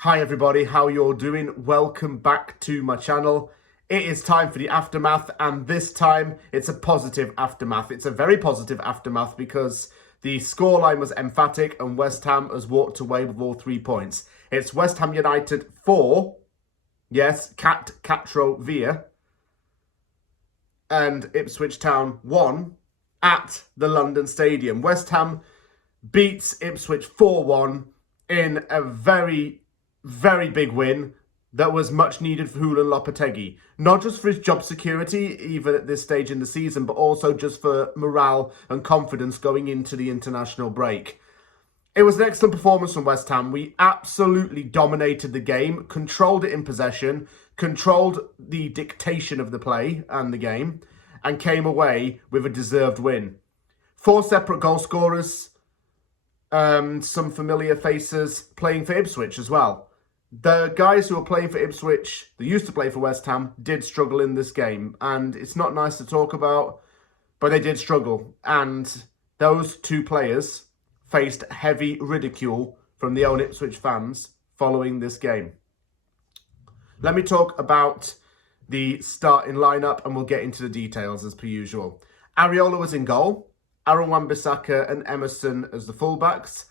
Hi everybody, how you all doing? Welcome back to my channel. It is time for the aftermath, and this time it's a positive aftermath. It's a very positive aftermath because the scoreline was emphatic and West Ham has walked away with all 3 points. It's West Ham United 4, yes, Catro Via, and Ipswich Town 1 at the London Stadium. West Ham beats Ipswich 4-1 in a very big win that was much needed for Julian Lopetegui. Not just for his job security, even at this stage in the season, but also just for morale and confidence going into the international break. It was an excellent performance from West Ham. We absolutely dominated the game, controlled it in possession, controlled the dictation of the play and the game, and came away with a deserved win. 4 separate goal scorers, some familiar faces playing for Ipswich as well. The guys who are playing for Ipswich, they used to play for West Ham, did struggle in this game. And it's not nice to talk about, but they did struggle. And those 2 players faced heavy ridicule from the own Ipswich fans following this game. Let me talk about the starting lineup and we'll get into the details as per usual. Areola was in goal. Aaron Wan-Bissaka and Emerson as the fullbacks.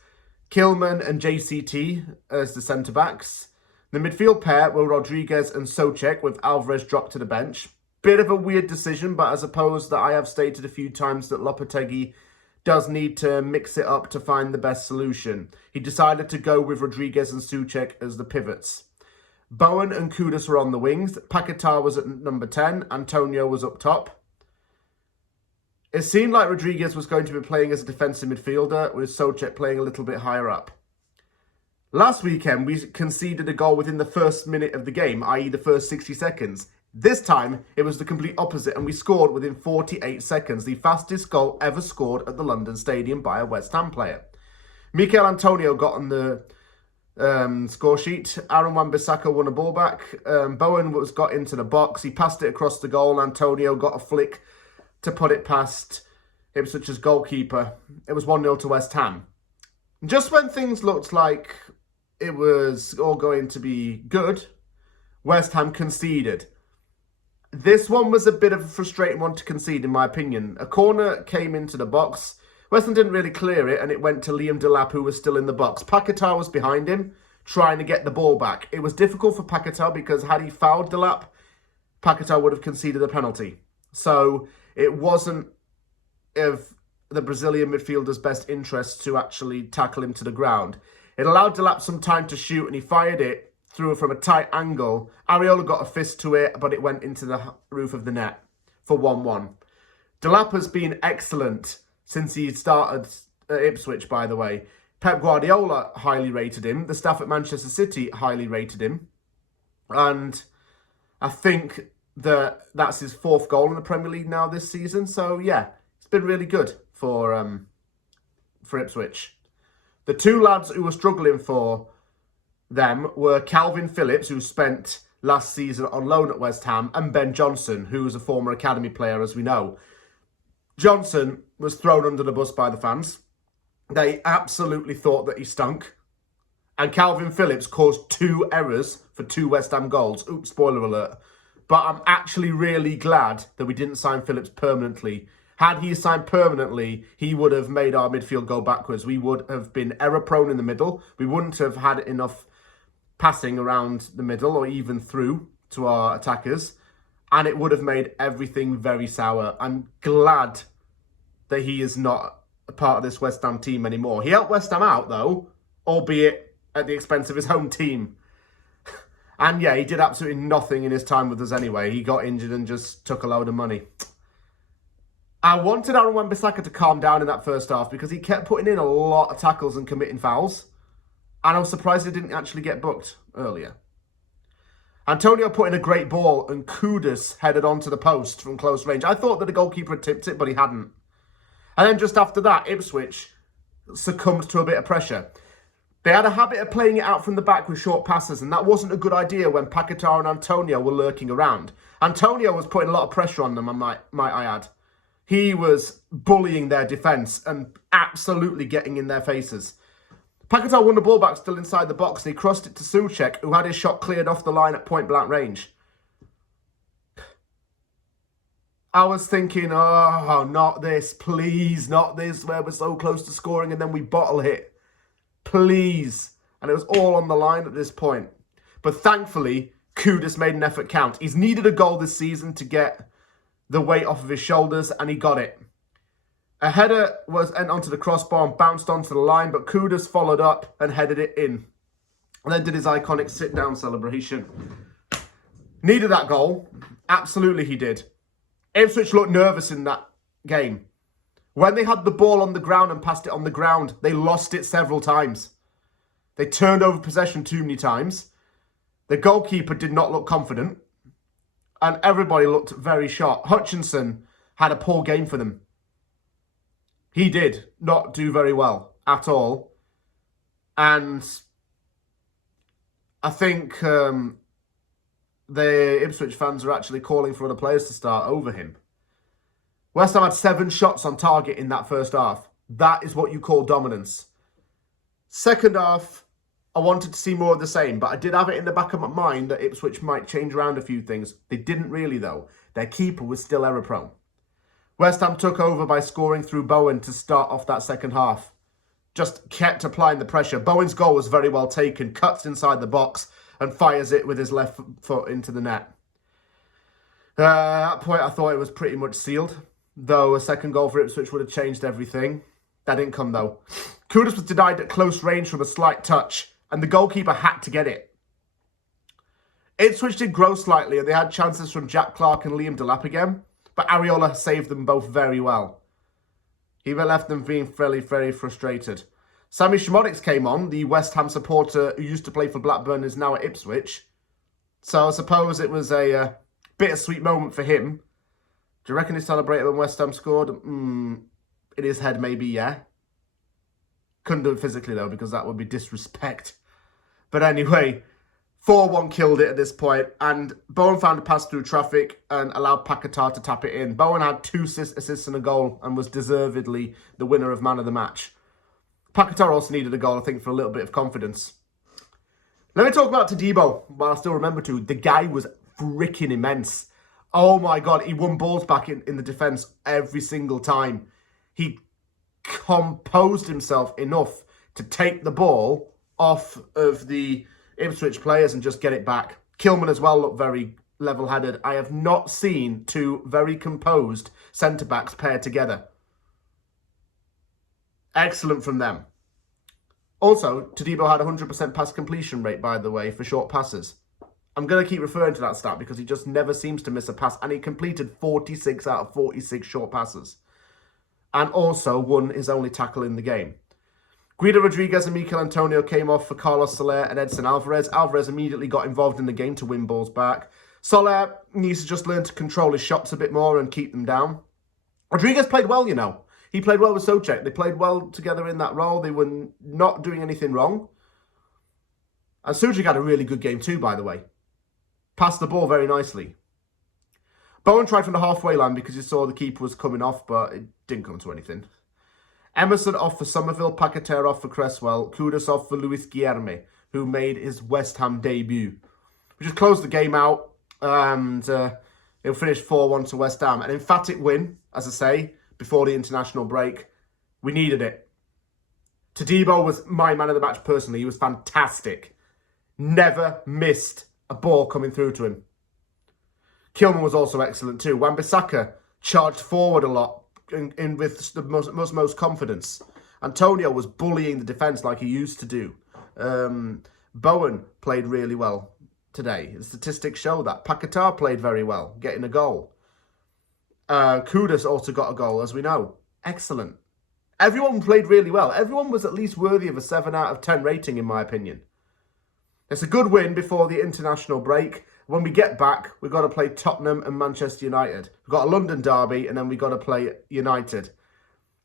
Kilman and JCT as the centre-backs. The midfield pair were Rodriguez and Souček, with Alvarez dropped to the bench. Bit of a weird decision, but I suppose that I have stated a few times that Lopetegui does need to mix it up to find the best solution. He decided to go with Rodriguez and Souček as the pivots. Bowen and Kudus were on the wings. Paquetá was at number 10. Antonio was up top. It seemed like Rodriguez was going to be playing as a defensive midfielder, with Souček playing a little bit higher up. Last weekend, we conceded a goal within the first minute of the game, i.e. the first 60 seconds. This time, it was the complete opposite, and we scored within 48 seconds, the fastest goal ever scored at the London Stadium by a West Ham player. Mikel Antonio got on the score sheet. Aaron Wan-Bissaka won a ball back. Bowen got into the box. He passed it across the goal. Antonio got a flick to put it past Ipswich's goalkeeper. It was 1-0 to West Ham. Just when things looked like it was all going to be good, West Ham conceded. This one was a bit of a frustrating one to concede, in my opinion. A corner came into the box. West Ham didn't really clear it, and it went to Liam Delap, who was still in the box. Paquetá was behind him, trying to get the ball back. It was difficult for Paquetá because had he fouled Delap, Paquetá would have conceded a penalty. So it wasn't of the Brazilian midfielder's best interest to actually tackle him to the ground. It allowed Delap some time to shoot, and he fired it through from a tight angle. Areola got a fist to it, but it went into the roof of the net for 1-1. Delap has been excellent since he started at Ipswich, by the way. Pep Guardiola highly rated him. The staff at Manchester City highly rated him. And I think that's his 4th goal in the Premier League now this season. So, yeah, it's been really good for Ipswich. The 2 lads who were struggling for them were Calvin Phillips, who spent last season on loan at West Ham, and Ben Johnson, who was a former academy player, as we know. Johnson was thrown under the bus by the fans. They absolutely thought that he stunk. And Calvin Phillips caused 2 errors for 2 West Ham goals. Oops, spoiler alert. But I'm actually really glad that we didn't sign Phillips permanently. Had he signed permanently, he would have made our midfield go backwards. We would have been error-prone in the middle. We wouldn't have had enough passing around the middle or even through to our attackers. And it would have made everything very sour. I'm glad that he is not a part of this West Ham team anymore. He helped West Ham out, though, albeit at the expense of his home team. And yeah, he did absolutely nothing in his time with us anyway. He got injured and just took a load of money. I wanted Aaron Wan-Bissaka to calm down in that first half because he kept putting in a lot of tackles and committing fouls. And I was surprised he didn't actually get booked earlier. Antonio put in a great ball and Kudus headed onto the post from close range. I thought that the goalkeeper had tipped it, but he hadn't. And then just after that, Ipswich succumbed to a bit of pressure. They had a habit of playing it out from the back with short passes, and that wasn't a good idea when Paquetá and Antonio were lurking around. Antonio was putting a lot of pressure on them, might I add. He was bullying their defence and absolutely getting in their faces. Paquetá won the ball back still inside the box and he crossed it to Souček, who had his shot cleared off the line at point-blank range. I was thinking, oh, not this. Please, not this, where we're so close to scoring and then we bottle hit. Please. And it was all on the line at this point. But thankfully, Kudus made an effort count. He's needed a goal this season to get the weight off of his shoulders, and he got it. A header was onto the crossbar and bounced onto the line, but Kudus followed up and headed it in. And then did his iconic sit-down celebration. Needed that goal. Absolutely he did. Ipswich looked nervous in that game. When they had the ball on the ground and passed it on the ground, they lost it several times. They turned over possession too many times. The goalkeeper did not look confident. And everybody looked very short. Hutchinson had a poor game for them. He did not do very well at all. And I think the Ipswich fans are actually calling for other players to start over him. West Ham had 7 shots on target in that first half. That is what you call dominance. Second half, I wanted to see more of the same, but I did have it in the back of my mind that Ipswich might change around a few things. They didn't really, though. Their keeper was still error-prone. West Ham took over by scoring through Bowen to start off that second half. Just kept applying the pressure. Bowen's goal was very well taken, cuts inside the box and fires it with his left foot into the net. At that point, I thought it was pretty much sealed, though a second goal for Ipswich would have changed everything. That didn't come, though. Kudus was denied at close range from a slight touch, and the goalkeeper had to get it. Ipswich did grow slightly, and they had chances from Jack Clark and Liam Delap again, but Areola saved them both very well. He left them being very, very frustrated. Sammy Shimonics came on, the West Ham supporter who used to play for Blackburn and is now at Ipswich. So I suppose it was a bittersweet moment for him. Do you reckon he celebrated when West Ham scored? In his head, maybe, yeah. Couldn't do it physically, though, because that would be disrespect. But anyway, 4-1 killed it at this point, and Bowen found a pass through traffic and allowed Paquetá to tap it in. Bowen had 2 assists and a goal and was deservedly the winner of Man of the Match. Paquetá also needed a goal, I think, for a little bit of confidence. Let me talk about Todibo, while I still remember to. The guy was freaking immense. Oh my God, he won balls back in the defence every single time. He composed himself enough to take the ball off of the Ipswich players and just get it back. Kilman as well looked very level-headed. I have not seen 2 very composed centre-backs paired together. Excellent from them. Also, Todibo had 100% pass completion rate, by the way, for short passes. I'm going to keep referring to that stat because he just never seems to miss a pass, and he completed 46 out of 46 short passes. And also won his only tackle in the game. Guido Rodriguez and Mikel Antonio came off for Carlos Soler and Edson Alvarez. Alvarez immediately got involved in the game to win balls back. Soler needs to just learn to control his shots a bit more and keep them down. Rodriguez played well, you know. He played well with Souček. They played well together in that role. They were not doing anything wrong. And Souček had a really good game too, by the way. Passed the ball very nicely. Bowen tried from the halfway line because he saw the keeper was coming off, but it didn't come to anything. Emerson off for Somerville, Paquetá off for Cresswell, Kudus off for Luis Guilherme, who made his West Ham debut. We just closed the game out, and it'll finish 4-1 to West Ham. An emphatic win, as I say, before the international break. We needed it. Todibo was my man of the match personally. He was fantastic. Never missed a ball coming through to him. Kilman was also excellent too. Wan-Bissaka charged forward a lot in with the most confidence. Antonio was bullying the defence like he used to do. Bowen played really well today. The statistics show that. Paquetá played very well, getting a goal. Kudus also got a goal, as we know. Excellent. Everyone played really well. Everyone was at least worthy of a 7 out of 10 rating, in my opinion. It's a good win before the international break. When we get back, we've got to play Tottenham and Manchester United. We've got a London derby, and then we've got to play United.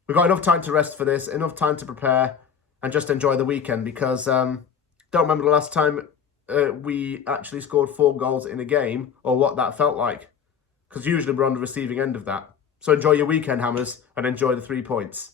We've got enough time to rest for this, enough time to prepare, and just enjoy the weekend, because don't remember the last time we actually scored 4 goals in a game, or what that felt like. Because usually we're on the receiving end of that. So enjoy your weekend, Hammers, and enjoy the 3 points.